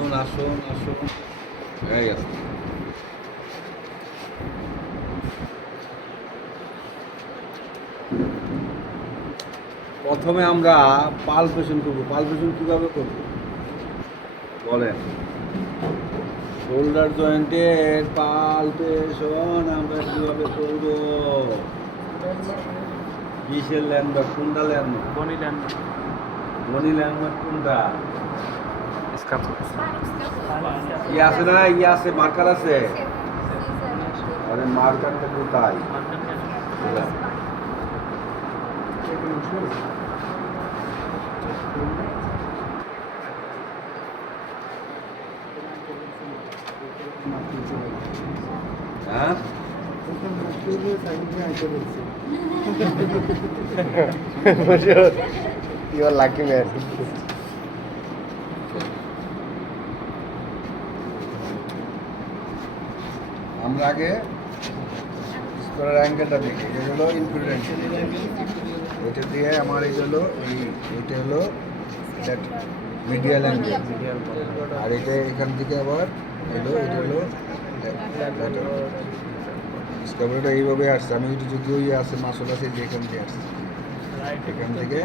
আসুন আসুন আসুন হয়ে গেছে। প্রথমে আমরা পালপেশন করবো। পালপেশন কিভাবে করব বলেন? শোল্ডার জয়েন্টের পালপেশন আমরা কিভাবে করব? কিসের ল্যান্ডমার্ক? কোনটা ল্যান্ডমার্ক? বনি ল্যান্ডমার্ক কোনটা? ইয়ে আছে না? ইয়ে আছে, মার্কার আছে। আরে মার্কারটা কোথায়? হ্যাঁ, You are lucky man. আমরা আগে স্কোয়ার অ্যাঙ্গেলটা দেখি। এটা হলো ইনফিনিট অ্যাঙ্গেল। এটা দিয়ে আমার এই হলো এইটা হলো মিডিয়াল অ্যাঙ্গেল, আর এটা এখান থেকে আবার এটা হলো স্কোয়ারটা এইভাবে আসছে। আমি এটা যদিও ইয়ে আছে, মাসল আছে, যে এখান থেকে আসছে, এখান থেকে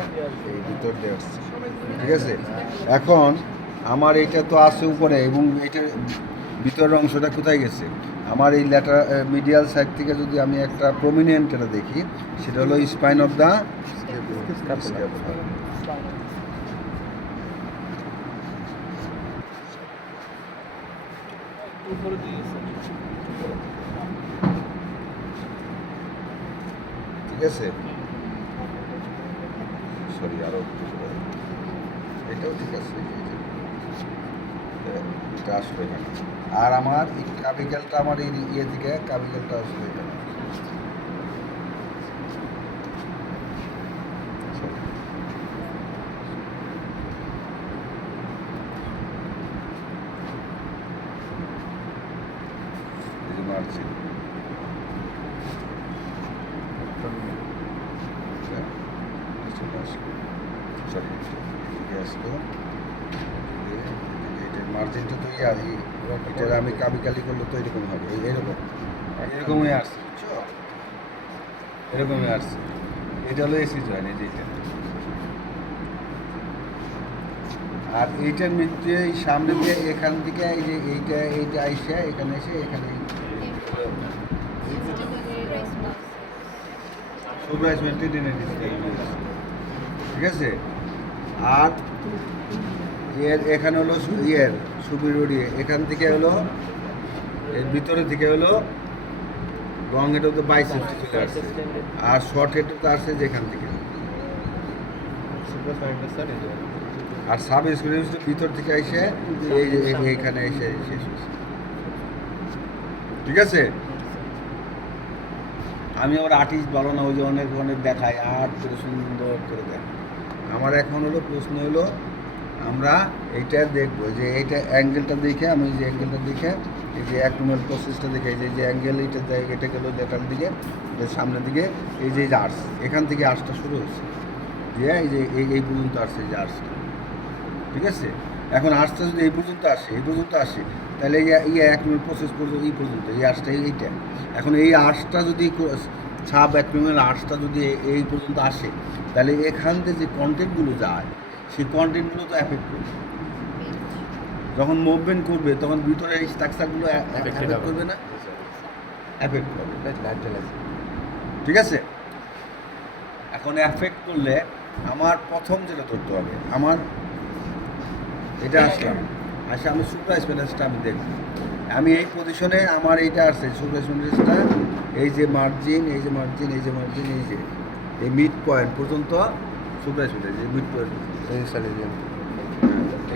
এই ভিতর দিয়ে আসছে। ঠিক আছে, এখন আমার এইটা তো আছে উপরে, এবং এইটার ভিতরের অংশটা কোথায় গেছে? আমার এই ল্যাটার মিডিয়াল সাইড থেকে যদি আমি একটা প্রমিনেন্ট এটা দেখি, সেটা হলো স্পাইন অফ দ্য ঠিক আছে। সরি, আরো এটাও ঠিক আছে। এটা আসলো এখানে, আর আমার এই কাবিকালটা আমার এই ইয়ে থেকে কাবিকালটা আসলো এখানে। মার্জিন সরি এদিকে আসলো, এটার মার্জিনটা তো এটা আমি কাবিকালি করলে তো এরকম হবে, এরকমই আসছে, বুঝছো? এরকমই আসছে। এটা হলো এসি জয়েন, এই যে এটা। আর এইটার মধ্যে এই সামনে দিয়ে এখান থেকে এই যে এইটা আইসে এখানে এসে এখানে সুপারভাইজমেন্টে টেনে দিচ্ছে। ঠিক আছে, আর এখানে হলো সুপিরিয়রি, এখান থেকে হলো এর ভিতরে থেকে হলো লং হেড তো বাইসেপস চলে আসছে, আর শর্ট হেড তো আসছে যেখান থেকে, আর সাব এক্সপিরিয়েন্স ভিতর থেকে এসে এই যে এইখানে এসে শেষ হয়েছে। ঠিক আছে, আমি আমার আর্টিস্ট ভালো না, ওই যে অনেক অনেক দেখায়, আর্ট করে সুন্দর করে দেখায়। আমার এখন হলো প্রশ্ন হলো, আমরা এইটা দেখবো যে এইটা অ্যাঙ্গেলটা দেখে, আমি যে অ্যাঙ্গেলটা দেখে এই যে অ্যাকুমেল প্রসেসটা দেখে, এই যে অ্যাঙ্গেল এইটা দেয়, এটা গেলো লেটার দিকে, সামনের দিকে এই যে আর্টস, এখান থেকে আর্টসটা শুরু হচ্ছে, দিয়ে এই যে এই পর্যন্ত আসছে এই যে আর্টসটা। ঠিক আছে, এখন আর্টসটা যদি এই পর্যন্ত আসে তাহলে এই অ্যাকুমেল প্রসেস পর্যন্ত এই আর্টসটা এইটা। এখন এই আর্টসটা যদি সাব অ্যাকুমেল আর্টসটা যদি এই পর্যন্ত আসে, তাহলে এখান থেকে যে কন্টেন্টগুলো যায়, সেই কন্টেন্টগুলো তো অ্যাফেক্ট করবে। যখন মুভমেন্ট করবে তখন ভিতরে এই স্ট্রাকচারগুলো অ্যাফেক্ট করবে না? অ্যাফেক্ট করবে। ঠিক আছে, এখন অ্যাফেক্ট করলে আমার প্রথম যেটা ধরতে হবে, আমার এটা আসলাম, আমি সুপ্রাইজ প্যালেসটা আমি দেখব। আমি এই পজিশনে আমার এইটা আসছে সুপ্রাইজ প্যালেসটা, এই যে মার্জিন, এই যে এই মিড পয়েন্ট পর্যন্ত সুপ্রাইজ প্যালেস, এই মিড পয়েন্ট, এই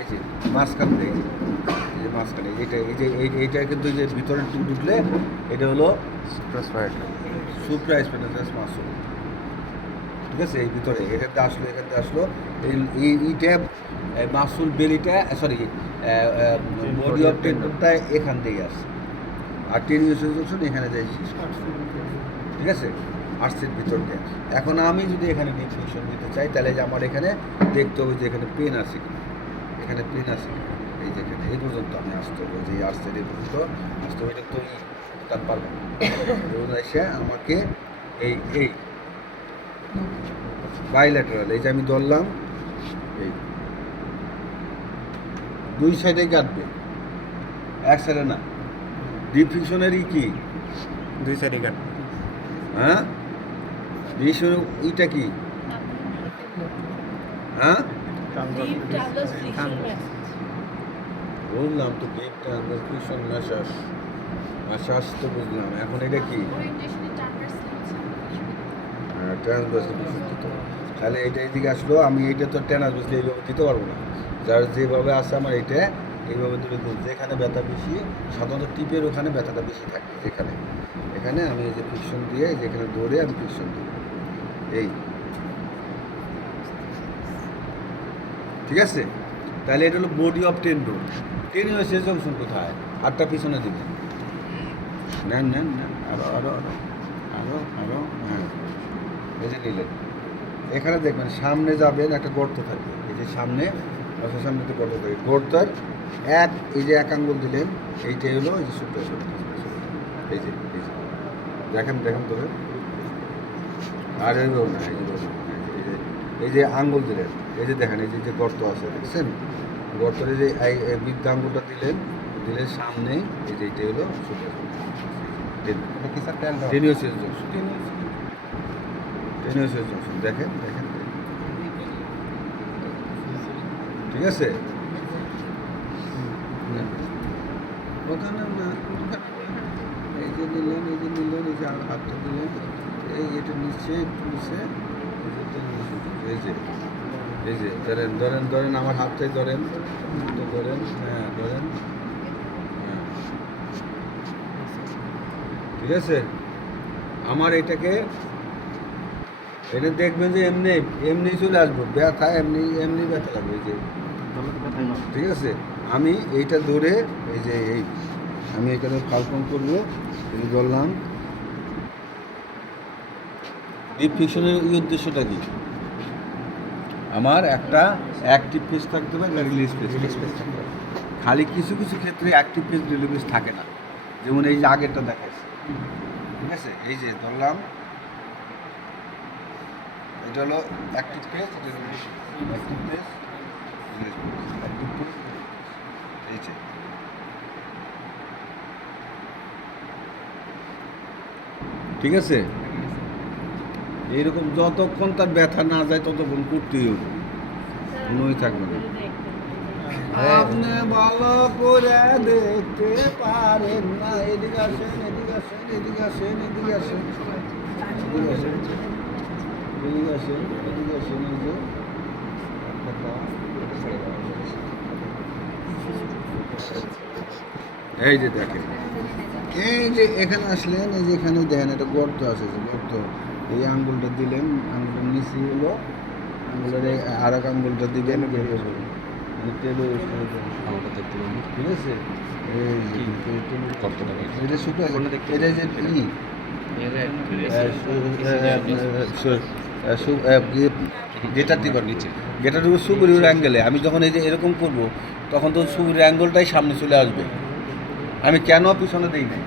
যে মাঝখান, এই যে মাঝখানে এইটা কিন্তু এই যে ভিতরে ঢুকলে এটা হলো সুপ্রাইজ প্যালেস মাসল। ঠিক আছে, এই ভিতরে এখানতে আসলো এইটা মাসুল বেলিটা, সরি বডি অফ টেন্ডনটা এখান থেকে আসছে, আর টেনিয়াস এখানে যাই শেষ। ঠিক আছে, আর্টসের ভিতর দিয়ে। এখন আমি যদি এখানে ডিফিনিশন দিতে চাই, তাহলে যে আমার এখানে দেখতে হবে যে এখানে পেন আছে কিনা, এখানে পেন আছে কিনা, এই যেখানে এই পর্যন্ত আমি আসতে হবে, যে আসছে এই পর্যন্ত আসতে হবে, এটা তো টান পারবো না। এসে আমাকে এই এই বাইল্যাটারাল এই যে আমি ধরলাম, এই দুই সাইডে কাটবে, এক সাইডে না। ডিপ ফ্রিকশনেরই কি দুই সাইডে কাটবে। হ্যাঁ, ডিপ ইটা কি হ্যাঁ বুঝলাম তো, ডিপ ট্রান্সফিউশন ম্যাসাজ তো বুঝলাম, এখন এটা কি ট্রান্সভার্সাল ফ্রিকশন দিতে হবে। তাহলে এইটা এইদিকে আসলো, আমি এইটা তো ট্রান্সভার্সাল এইভাবে দিতে পারবো না, যার যেভাবে আসে আমার এইটা এইভাবে তুলে দিই। যেখানে ব্যথা বেশি, সাধারণত টিপের ওখানে ব্যথাটা বেশি থাকে, যেখানে এখানে আমি এই যে ফ্রিকশন দিয়ে যেখানে দৌড়ে আমি ফ্রিকশন দিই, এই ঠিক আছে। তাহলে এটা হলো বডি অফ টেন্ডন। টেন্ডনের শেষ জংশন কোথায়? হাতটা পিছনে দিবেন, নেন নেন নেন, আরো আরো আরো আরো আরো, হ্যাঁ এই যে নিলেন। এখানে দেখবেন সামনে যাবেন, একটা গর্ত থাকবে, এই যে সামনে সামনে একটা গর্ত থাকে, গর্তের এই যে এক আঙ্গুল দিলেন, এইটাই হলো এই যে সুপ্রাস, এই যে দেখেন দেখেন তবে, আর এইভাবে না, এই যে আঙ্গুল দিলেন, এই যে দেখেন এই যে গর্ত আছে দেখছেন, গর্তের এই যে বৃদ্ধ আঙ্গুলটা দিলেন, দিলে সামনে এই যে এইটা হলো সুপ্রাস, টেনিওসিয়াস জংশন, টেনিওসিয়াস জংশন, দেখেন দেখেন ঠিক আছে। ওখানে না, এই যে নিলেন, এই যে নিলেন, এই যে হাতটা দিলেন, এই এটা নিচে একটু নিচে, এই যে এই যে ধরেন ধরেন ধরেন, আমার হাতটাই ধরেন, ধরেন, হ্যাঁ ধরেন, হ্যাঁ ঠিক আছে। আমার এটাকে এটা দেখবেন যে এমনি এমনি চলে আসবো, ব্যথা এমনি এমনি ব্যথা লাগবে, এই যে ঠিক আছে। আমি এইটা ধরে এই যে এই আমি এখানে ফালকন করবো, এই ধরলাম। ডিপ ফ্রিকশনের উদ্দেশ্যটা কি? আমার একটা অ্যাক্টিভ ফেস থাকতে হবে, একটা রিলিজ ফেস থাকতে হবে। খালি কিছু কিছু ক্ষেত্রে অ্যাক্টিভ ফেস রিলিজ থাকে না, যেমন এই যে আগেরটা দেখাচ্ছে, ঠিক আছে। এই যে ধরলাম, এটা হলো active face, active face, active face, এই যে ঠিক আছে। এইরকম যতক্ষণ তার ব্যথা না যায় ততক্ষণ করতেই হবে, কোনোই থাকবে না। আপনি ভালো করে দেখতে পারেন না, এদিকে আসেন এদিকে আসেন এদিকে আসেন এদিকে আসেন এদিকে আসেন এদিকে আসেন এদিকে আসেন, এই যে দেখেন, এই যে এখানে আসলেন, এই যে এখানে দেখেন একটা গর্ত আছে, যে গর্ত, এই আঙ্গুলটা দিলেন, আঙ্গুলের নিচে হলো আঙ্গুলের আর এক আঙ্গুলটা দিবেন, বেরিয়ে পড়বেন, ঠিক আছে। এই যে এটা শুকনো আছে, এটা যে কি গেটার টিপার নিচে, গেটার টিপার সুপুরির অ্যাঙ্গেলে আমি যখন এই যে এরকম করবো, তখন তো সুপুরির অ্যাঙ্গেলটাই সামনে চলে আসবে। আমি কেন পিছনে দিই নাই,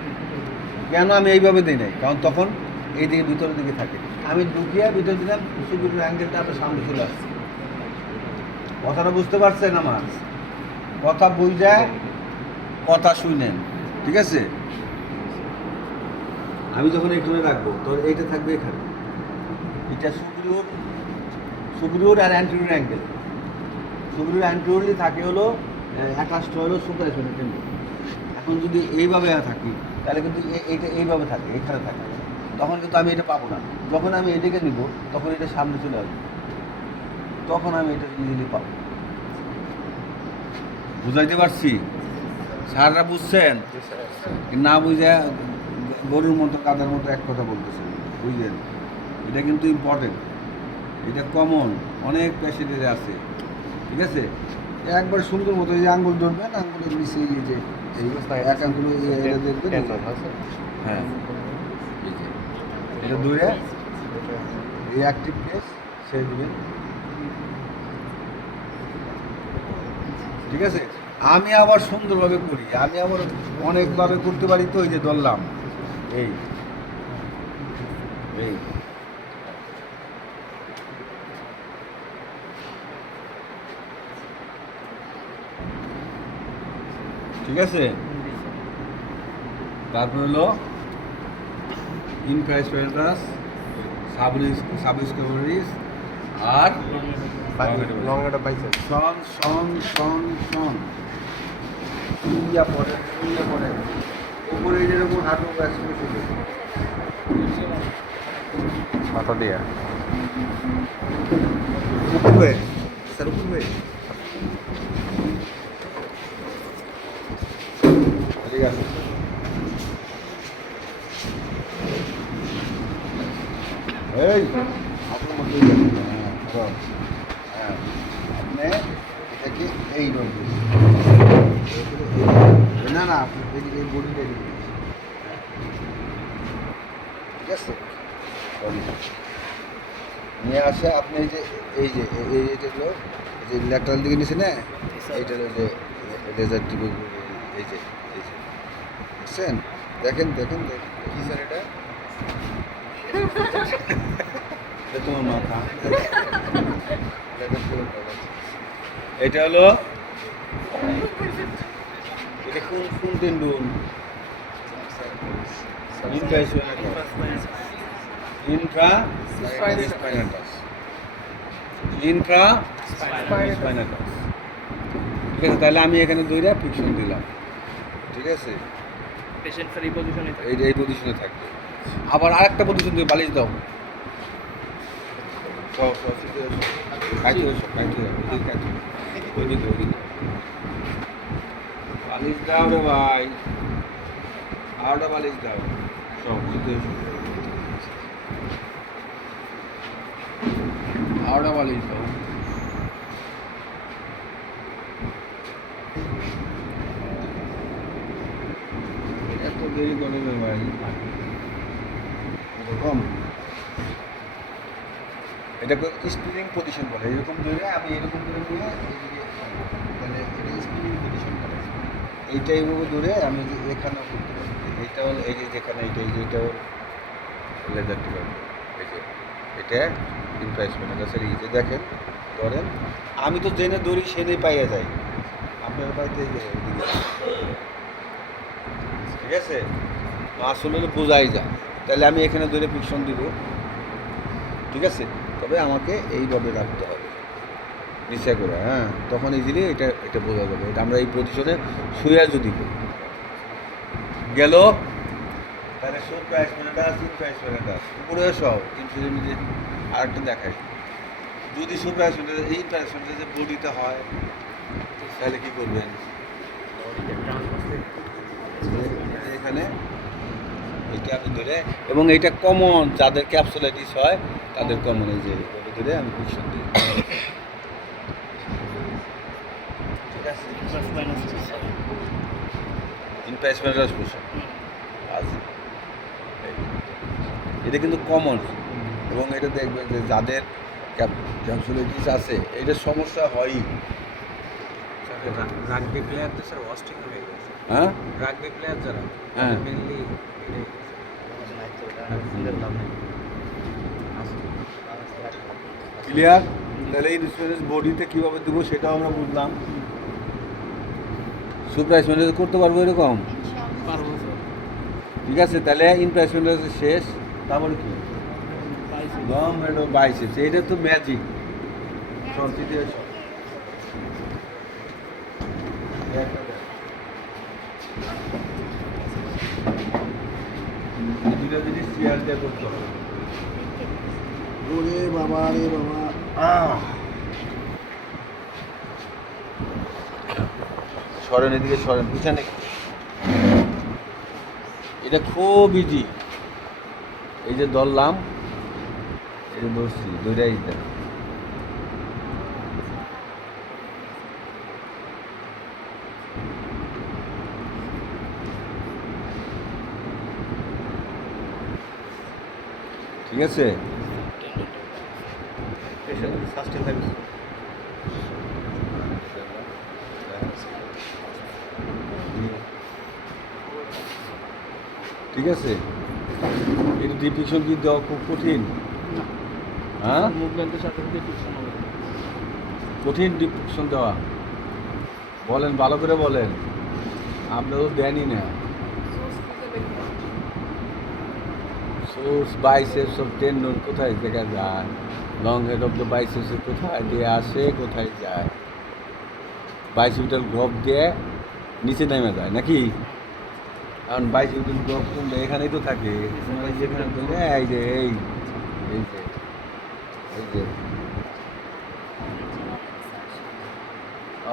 কেন আমি এইভাবে দিই নাই, কারণ তখন এই দিকে ভিতরের দিকে থাকে, আমি ঢুকিয়ে ভিতরে দিলাম, সুপুরির অ্যাঙ্গেলটা আপনার সামনে চলে আসছে। কথাটা বুঝতে পারছেন? আমার কথা বুঝে কথা শুনেন, ঠিক আছে। আমি যখন এখানে রাখবো, তো এইটা থাকবে এখানে, এটা সুপ্রিয়র আর অ্যান্টিরিয়র অ্যাঙ্গেল। সুপ্রিয়র অ্যান্টিরিয়রলি থাকে হলো অ্যাটাচড হলো সুপ্রাসিয়নের টেন্ডন। এখন যদি এইভাবে থাকি, তাহলে কিন্তু এইটা এইভাবে থাকে, এখানে থাকে, তখন কিন্তু আমি এটা পাবো না। যখন আমি এটাকে নিব, তখন এটা সামনে চলে আসবে, তখন আমি এটা ইজিলি পাবো। বুঝাইতে পারছি? স্যাররা বুঝছেন? না বুঝে গরুর মতো কাদার মতো এক কথা বলতেছেন, বুঝলেন? এটা কিন্তু ইম্পর্টেন্ট, এটা কমন, অনেক পেশেন্টের আছে, ঠিক আছে। একবার সুন্দর মতো এই যে আঙ্গুল ধরবেন, আঙ্গুলের নিচে এই যে এই এক আঙ্গুল এটা দেখবেন, হ্যাঁ এই যে এটা ধরে এই অ্যাক্টিভ প্লেস সেই দিবেন, ঠিক আছে। আমি আবার সুন্দরভাবে করি, আমি আবার অনেকভাবে করতে পারি, তো এই যে ধরলাম এই এই ঠিক আছে। তারপর হলো ইনফ্রাস্ট্রাকচার, সাবস্ক্রাইবারিজ আর লং একটা বাইসেপ। সন সন সন সন ইয়া পড়ে উপরে যেরকম হাঁটু ব্যাসকে শুরু মাথা দিয়া উপরে স্যার উপরে ঠিক আছে। এই আপনার মধ্যে হ্যাঁ আপনি এটাকে এই রকম না না আপনি এই বডিটা ঠিক আছে নিয়ে আসে আপনি এইটা হলো যে ল্যাটারাল দিকে নিছে না, এইটা হলো যে লেজার টিপে এই যে বুঝছেন, দেখেন দেখেন দেখেন কি স্যার এটা? এটা তোমার মাথা এটা হলো এটা কোন কোন টেন্ডুন ইনফ্রা স্পাইনাটাস ঠিক আছে। তাহলে আমি এখানে দুইটা ফিকশন দিলাম, ঠিক আছে, পেশেন্ট ফ্রি পজিশনে এই পজিশনে থাকবে। আবার আরেকটা পজিশন দিয়ে বালিশ দাও, বালিশ দাও রে ভাই, আরেকটা বালিশ দাও, সব আরেকটা বালিশ দাও। এত দেরি করে রে ভাই, এরকম এটাকে স্প্রিং পজিশন বলে। এরকম ধরে আমি এরকম করে নিয়ে তাহলে এটা স্প্রিং পজিশন বলে। এইটাই ধরে আমি যে এখানেও করতে পারি, এইটা হলো এই যে যেখানে এইটাও লেজার টিপার, এই যে এটা ইনফ্রাস্ট্রাকচার আছে। এই যে দেখেন ধরেন আমি তো জেনে ধরি সেনে পাইয়া যাই, আপনার বাড়িতে ঠিক আছে, আসলে বোঝাই যায়। তাহলে আমি এখানে ধরে ফিকশন দিব, ঠিক আছে, তবে আমাকে এইভাবে রাখতে হবে নিচে করে, হ্যাঁ, তখন ইজিলি এটা বোঝা যাবে। এটা আমরা এই পজিশনে শুয়ে যদি করি গেল, তাহলে উপরে সব ইনফ্লুয়েন্স আরেকটা দেখাই। যদি সুপ্রাইসমেন্টের এই প্রাইসমেন্টের যে বডিতে হয় তাহলে কী করবেন, এখানে এইটা আমি ধরে, এবং এইটা কমন যাদের ক্যাপসুলাইটিস হয় তাদের কমন, এই যে ধরে আমি ফিকশন দিই, ঠিক আছে। ইনপ্যাসমেন্টাস পোশন আছে, এটা কিন্তু কমন, এবং এটা দেখবেন যে যাদের ক্যাপসুলাইটিস আছে এইটার সমস্যা হয়ই। রাগবি প্লেয়ারদের স্যার ওয়াস্টিং হয়ে গেছে। হ্যাঁ রাগবি প্লেয়ার যারা হ্যাঁ মেনলি ক্লিয়ার। তাহলে এই ইন্স্যুরেন্স বডিতে কীভাবে দেবো সেটাও আমরা বুঝলাম। সুপ্রাইসমেন্ট করতে পারবো এরকম, পারবো স্যার। ঠিক আছে। তাহলে ইনপ্রাইসমেন্ট শেষ, তারপরে কি দম এটা বাইসেপস, এইটা তো ম্যাজিক। দুটো জিনিস চেয়ার দিয়ে করতে হবে। ওরে বাবা রে বাবা, সরেন এদিকে, সরেন পিছনে। এটা খুব ইজি, এই যে ধরলাম, এই যে ধরছি দুইটাই দেন, ঠিক আছে। ঠিক আছে, এটা ডিপিকশন কি দেওয়া খুব কঠিন? হ্যাঁ, মুভমেন্টের সাথে ডিসক্রিপশন হবে। কঠিন ডিপিকশন দেওয়া। বলেন, ভালো করে বলেন, আপনারা তো দেনই না। সোর্স বাইসেপস অফ টেন্ডন কোথায় দেখা যায়? Long head of the biceps কোথায় দিয়ে আসে, কোথায় যায়? বাইসিপিটাল গ্রপ দিয়ে নিচে নেমে যায় নাকি? কারণ বাইসিপিটাল গ্রপ কোনটা? এখানেই তো থাকে। তোমরা যেখানে বললে এই যে এই এই যে এই যে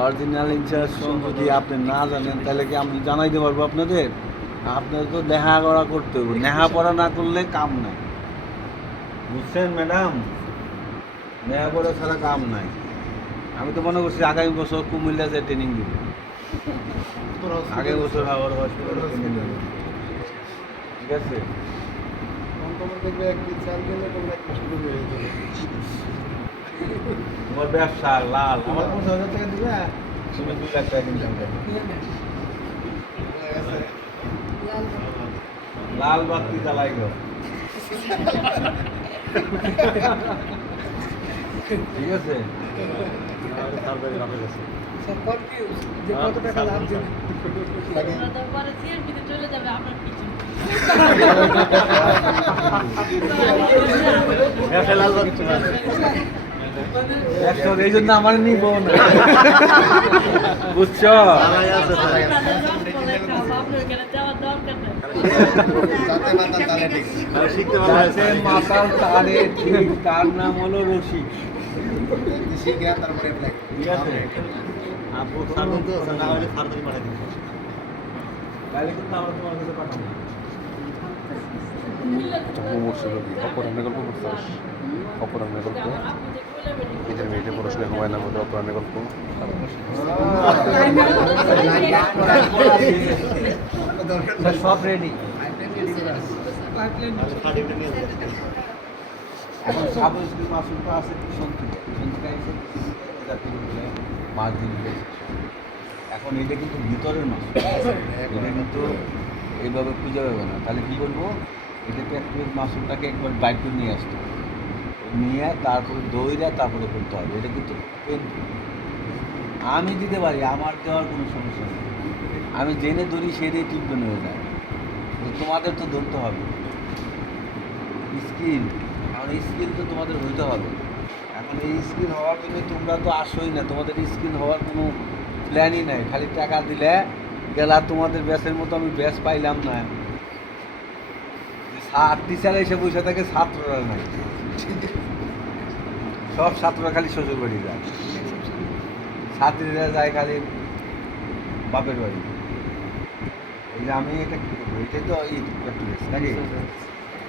অরিজিনাল ইনসার্শন যদি আপনি না জানেন তাহলে কি আমি জানাইতে পারবো আপনাদের? আপনাদের তো লেখাপড়া করতে হবে, লেখাপড়া না করলে কাম নাই, বুঝছেন ম্যাডাম? লেখাপড়া ছাড়া কাম নাই। আমি তো মনে করছি আগামী বছর কুমিল্লা যে ট্রেনিং দিব, আগের বছর আবার হসপিটালে ট্রেনিং দেবো। ঠিক আছে, তোমার ব্যবসা লাল, আমার 50,000 টাকা দিবে, তুমি 2 লাখ টাকা ইনকাম করবে। লাল বাতি জ্বালাই গো। ঠিক আছে, এই জন্য আমার নিব না, বুঝছো? মাতাল তারে ঠিক, তার নাম হলো রশিক। ঠিক আছে, তাহলে কিন্তু আমরা তোমার কাছে পাঠাবো না। অপরাহ্নের গল্প করছিস? অপরাহ্নের গল্প, ঈদের মেয়েদের পড়াশোনা হয় না, আমাদের অপরাহ্নের গল্প। সব রেডি। এখন সাব স্কুল মাসুলটা আছে কিষণ থেকে, মাছ দিন। এখন এটা কিন্তু ভিতরের মাছ, এটা কিন্তু এইভাবে খুঁজে পাবে না। তাহলে কী করবো? এটাকে একটু মাসুলটাকে একবার বাইক করে নিয়ে আসতে হবে, নিয়ে তারপরে দইরা তারপরে করতে হবে। এটা কিন্তু পেনফুল। আমি দিতে পারি, আমার দেওয়ার কোনো সমস্যা নেই। আমি জেনে ধরি সেটাই টিপবেন হয়ে যায়, কিন্তু তোমাদের তো ধরতে হবে। স্কিল, কারণ এই স্কিল তো তোমাদের হইতে হবে। এখন এই স্কিল হওয়ার জন্য তোমরা তো আসোই না, তোমাদের স্কিল হওয়ার কোনো প্ল্যানই নাই। খালি টাকা দিলে গেলা, তোমাদের ব্যাসের মতো আমি ব্যাস পাইলাম না। টিচার এসে বসে থাকে, ছাত্ররা নাই। সব ছাত্ররা খালি শ্বশুর বাড়ি যায়, ছাত্রীরা যায় খালি বাপের বাড়ি। এই যে আমি এটা কী করবো? এটাই তো প্র্যাকটিস নাকি?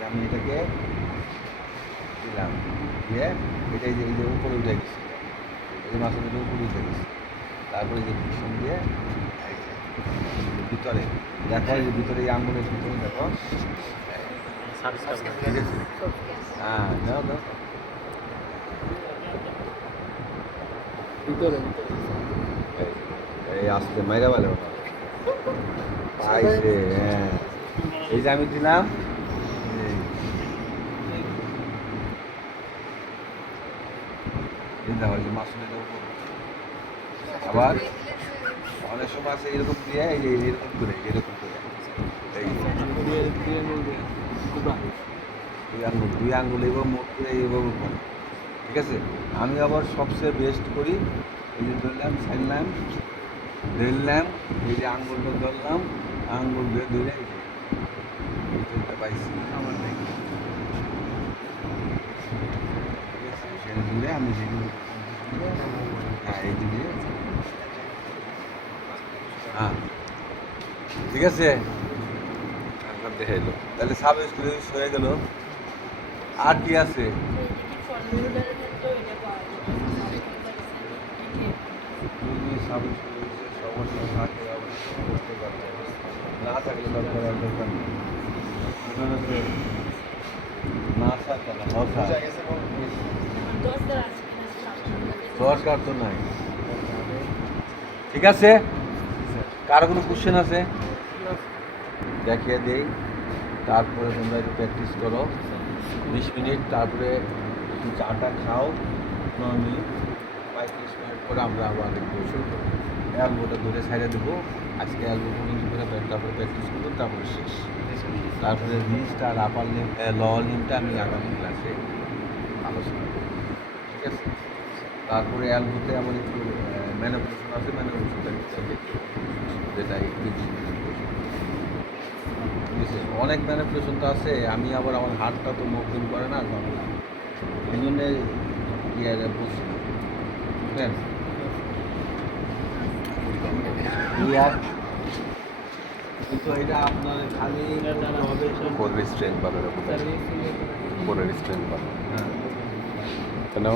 আমি এটাকে দিলাম, দিয়ে এটাই যে এই যে উপরে উঠে গেছে, এই মাছের উপরে উঠে গেছে। তারপরে যে পিছন দিয়ে ভিতরে দেখো, এই যে ভিতরে এই আঙুলের ভিতরে দেখো। ঠিক আছে, হ্যাঁ দাও দাও ভিতরে এই আসতে মাইরা বলে পাইছে। হ্যাঁ, এই যে আমি দিলাম, এই দেখো, এই যে মাসুলের উপর। আবার অনেক সময় আছে এরকম দিয়ে, এই যে এরকম করে, এরকম করে, এই দুই আঙ্গুল এইভাবে মোট করে এইভাবে করে। ঠিক আছে, আমি আবার সবচেয়ে বেস্ট করি, এই যে ধরলাম, ছাড়লাম, ধরলাম, এই যে আঙ্গুলটা ধরলাম, আঙ্গুল দিয়ে ধরে পাইছি আমার নাই। ঠিক আছে, সেটা ধরে আমি যেগুলো, হ্যাঁ এই দিকে, হ্যাঁ ঠিক আছে, দেখে এলো। তাহলে সাব স্কুলে হয়ে গেল। আর কি আছে? সাব স্কুলে সমস্যা থাকে, অবশ্যই করতে পারবে, না থাকলে দরকার আর দরকার নেই। না থাকে না, দরকার তো নাই। ঠিক আছে, কারো কোনো কোশ্চেন আছে? দেখিয়ে দেই। তারপরে তোমরা একটু প্র্যাকটিস করো 20 মিনিট, তারপরে একটু চাটা খাও 9 মিনিট, 35 মিনিট পরে আমরা আবার একটু শুরু করবো। অ্যালবোটা ধরে সাইডে দেবো, আজকে অ্যালবো পর্যন্ত করে তারপরে প্র্যাকটিস করবো, তারপরে শেষ। তারপরে রিস্ট আর আপার লিম লোয়ার লিমটা আমি আগামী ক্লাসে আলোচনা করব, ঠিক আছে? তারপরে অ্যালবোতে আমার একটু ম্যানিপুলেশন আছে, ম্যানিপুলেশনটা যেটা একটু ঠিক আছে। অনেক ম্যানিপুলেশন তো আছে, আমি আবার আমার হাতটা তো মুভমেন্ট করে না, এই জন্যে ইয়ারে বলছি বুঝলেন ইয়ার, কিন্তু এটা আপনার খালি হবে কোরের স্ট্রেংথ ভালো এরকম, কোরের স্ট্রেংথ ভালো, হ্যাঁ। কেন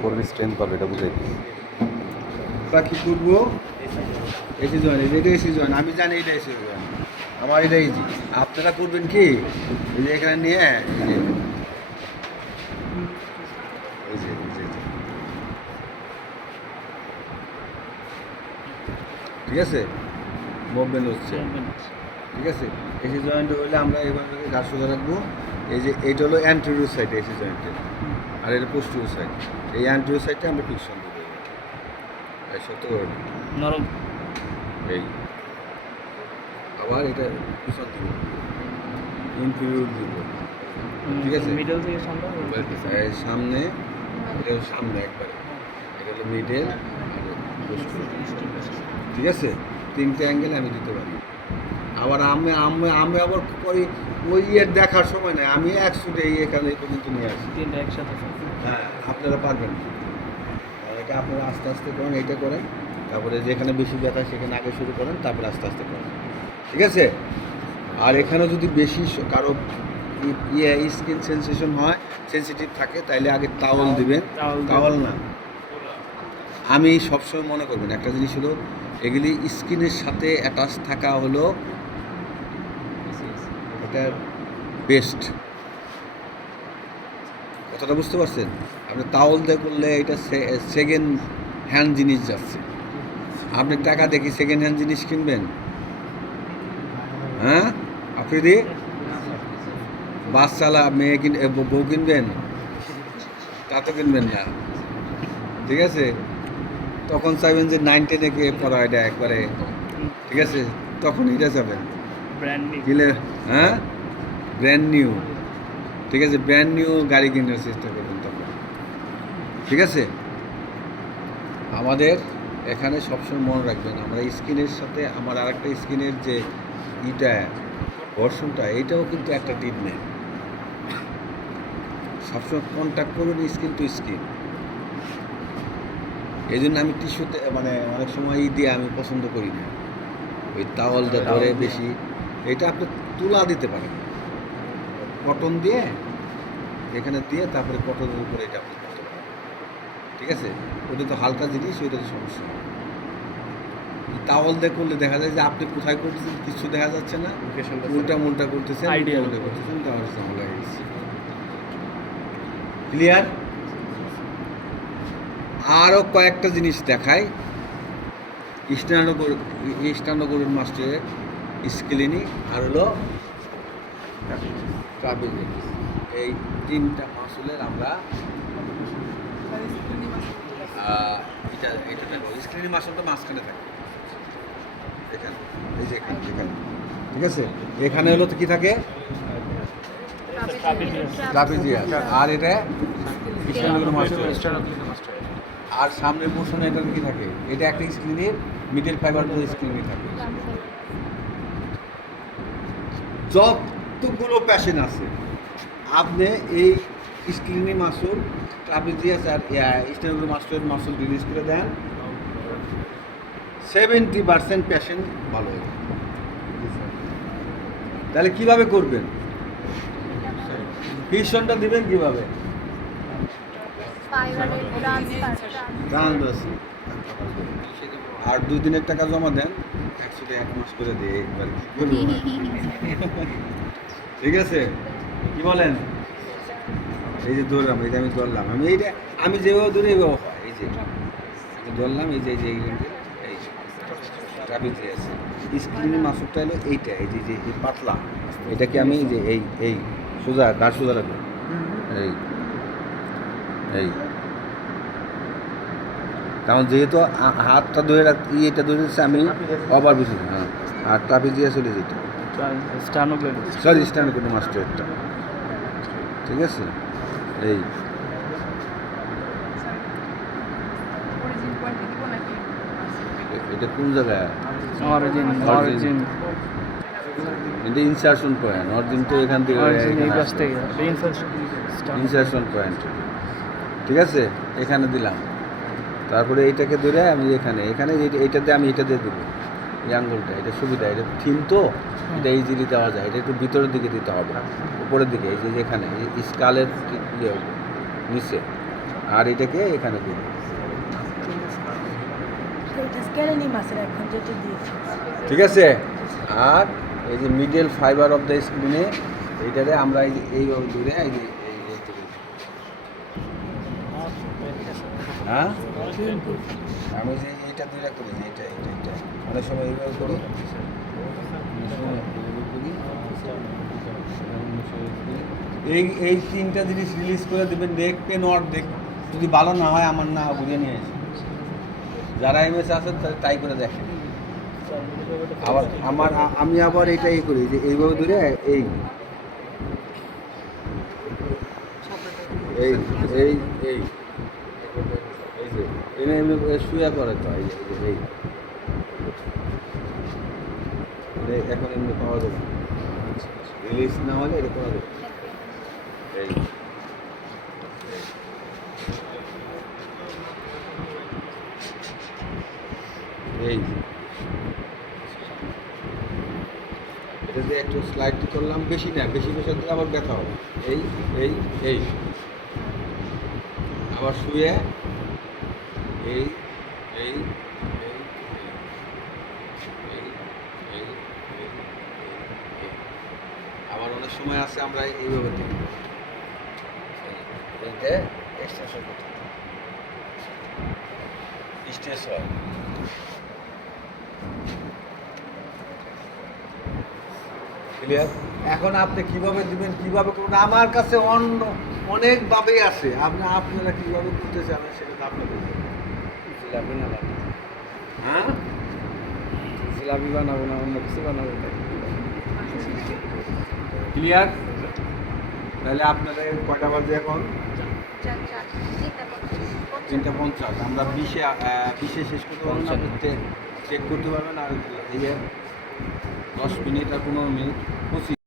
কোরের স্ট্রেংথ ভালো এটা বুঝাই দিই। আমরা কী করবো, এসি জয়েন, এটা এসি জয়েন, আমি জানি এটা এসি জয়েন, আমার এটা ইজি। আপনারা করবেন কি, এই যে এখানে নিয়ে এই যে ঠিক আছে, মুভমেন্ট হচ্ছে, ঠিক আছে। এসি জয়েন্ট হলে আমরা এবার ঘাট সোজা রাখবো। এই যে এইটা হলো অ্যান্টেরিয়র সাইড এসি জয়েন্টের, আর এটা পোস্টেরিয়র সাইড। এই অ্যান্টেরিয়র সাইডটা আমরা ফিকশন দেবো, এই সত্য নরম এই, আবার এটা পিছন দিব, ইনফিরিয়র দিব, ঠিক আছে। মিডল থেকে সামনে এই সামনে, এটা হলো সামনে একবারে, এটা হলো মিডল আর পোস্টেরিয়র, ঠিক আছে। 3টে অ্যাঙ্গেল আমি দিতে পারি। আবার আমি আমি আমি আবার করি ওই দেখার সময় নাই, আমি একশোটে এখানে এই পর্যন্ত নিয়ে আসি। তিনটা একসাথে হ্যাঁ, আপনারা পারবেন, এটা আপনারা আস্তে আস্তে করেন, এইটা করেন, তারপরে যেখানে বেশি ব্যথা সেখানে আগে শুরু করেন, তারপরে আস্তে আস্তে করেন, ঠিক আছে। আর এখানে যদি বেশি কারো স্কিন সেন্সেশন হয়, সেন্সিটিভ থাকে, তাইলে আগে তাওয়াল দিবেন। তাওয়াল না, আমি সবসময় মনে করবেন একটা জিনিস হলো, এগুলি স্কিনের সাথে অ্যাটাচ থাকা হলো এটা বেস্ট, কথাটা বুঝতে পারছেন? আপনি তাওয়াল দিয়ে করলে এটা সেকেন্ড হ্যান্ড জিনিস যাচ্ছে। আপনি টাকা দেখি সেকেন্ড হ্যান্ড জিনিস কিনবেন? হ্যাঁ, আপনি দিয়ে বাস চালা মেয়ে বউ কিনবেন? তা তো কিনবেন না, ঠিক আছে। তখন চাইবেন যে 9-10 কে পড়া, এটা একবারে, ঠিক আছে, তখন এটা যাবেন ব্র্যান্ড নিউ কিলে, হ্যাঁ, ব্র্যান্ড নিউ, ঠিক আছে, ব্র্যান্ড নিউ গাড়ি কেনার চেষ্টা করবেন তখন, ঠিক আছে। আমাদের এখানে সবসময় মনে রাখবেন, আমরা স্কিনের সাথে আমার আরেকটা স্কিনের যে ইটা ঘর্ষণটা, এটাও কিন্তু একটা ট্রিটমেন্ট। সবসময় কন্ট্যাক্ট করুন স্কিন টু স্কিন। এই জন্য আমি টিস্যুতে মানে অনেক সময় দিয়ে আমি পছন্দ করি না, ওই তাওয়াল দিয়ে ধরে বেশি। এটা আপনি তুলা দিতে পারেন, কটন দিয়ে এখানে দিয়ে, তারপরে কটনের উপরে এটা আপনি করতে পারেন, ঠিক আছে। ওটা তো হালকা জিনিস, ওইটা তো সমস্যা নেই। তাওয়াল দিয়ে করলে দেখা যায় যে আপনি কোথায় করতেছেন কিছু দেখা যাচ্ছে না, উল্টা মুল্টা করতেছেন, Ideal. উল্টা করতেছেন, তাহলে ঝামেলা হয়ে গেছে। ক্লিয়ার? আরও কয়েকটা জিনিস দেখাই। ইস্টানগরের মাস্টারের স্কিলিনি আর হলো ট্রাপিজিয়াস, এই 3টা মাসুলের আমরা এটা দেখো, স্ক্রিনি মাসুলটা মাঝখানে থাকে এখানে, এই যে এখানে, ঠিক আছে। এখানে হলো তো কি থাকে, ট্রাপিজিয়াস, আর এটা ইস্টানগরের মাস্টার। আর সামনের পোর্শনে এটা কি থাকে, এটা একটা স্ক্রিনের মিডল ফাইবার স্ক্রিনে থাকে। যতগুলো প্যাশন আছে আপনি এই স্ক্রিনি মাসুল, ট্রাপিজিয়াস আর ইস্টানগরের মাসুল রিলিজ করে দেন, 70% প্যাশন ভালো হয়ে যাবে। তাহলে কিভাবে করবেন, ফিকশনটা দিবেন কিভাবে, আর 2 দিনের টাকা জমা দেন, একসাথে 1 মাস করে দিয়ে একবার কি করবো, ঠিক আছে, কি বলেন? এই যে ধরলাম, এই যে আমি ধরলাম, আমি এইটা আমি যেভাবে ধরে এইভাবে হয়, এই যে ধরলাম, এই যে এই ট্রাফিক আছে, স্ক্রিনে মাসুকটা হলো এইটা, এই যে এই পাতলা, এটাকে আমি এই যে এই সোজা গাছ সোজা রাখবো, এই এই কারণ যেহেতু হাতটা ধরে এটা ধরে রাখছে আমি ওভার বেশি, হ্যাঁ, আর ট্রাপিজিয়া চলে যেত, স্টানো গ্ল্যান্ড। সরি স্ট্যান্ড করে মাস্টারটা, ঠিক আছে। এই এটা কোন জায়গায়, অরিজিন এটা ইনসারশন পয়েন্ট, অরিজিন তো এখান থেকে এই পাশ থেকে ইনসারশন পয়েন্ট, ঠিক আছে, এখানে দিলাম। তারপরে এইটাকে ধরে আমি এখানে এইটাতে আমি এটা দিয়ে দেবো, এই আঙ্গুলটা, এটা সুবিধা, এটা থিম তো, এটা ইজিলি দেওয়া যায়। এটা একটু ভিতরের দিকে দিতে হবে, উপরের দিকে, এই যে এখানে এই স্কালের ইয়ে নিচে, আর এটাকে এখানে দেবো, ঠিক আছে। আর এই যে মিডল ফাইবার অফ দ্য স্ক্রিনে এইটাতে আমরা এই যে এই দূরে এই যে এই থেকে, হ্যাঁ আমি যে এইটা দূরে করি, যে এটা অনেক সময় এইভাবে করি, অনেক সময় এইভাবে করি। এই তিনটা জিনিস রিলিজ করে দেবেন, দেখবেন অর্ধেক, যদি ভালো না হয় আমার না বুঝে নিয়ে আসে, যারা এমএস আছেন তারা ট্রাই করে দেখেন। আবার আমি আবার এটাই করি যে এইভাবে ধরে এই এই এই এই যে এমনি শুয়ে করে তো, এই এখন এমনি পাওয়া যাবে, রিলিজ না হলে এটা পাওয়া যাবে, এই এই এটাতে একটু স্লাইড করলাম, বেশি না, বেশি দিলে আবার ব্যথা হবে। এই এই এই আবার শুয়ে এই এই আবার অনেক সময় আছে আমরা এইভাবে দিই, এইটা এক্সটেনশন করতে স্ট্রেস হয়। ক্লিয়ার? এখন আপনি কিভাবে দিবেন, কিভাবে করবেন, আমার কাছে অনেকভাবেই আছে, আপনারা কিভাবে করতে চান সেটা তো আপনাদের, জিলাপি না লাগে, হ্যাঁ জিলাপি বানাবো না, অন্য কিছু বানাবো। ক্লিয়ার? তাহলে আপনাদের কয়টা বাজে এখন? 3:50। আমরা 20-এ শেষ করতে পারবো না, চেক করতে পারবেন। আর এই 10 মিনিট আর 15 মিনিট 25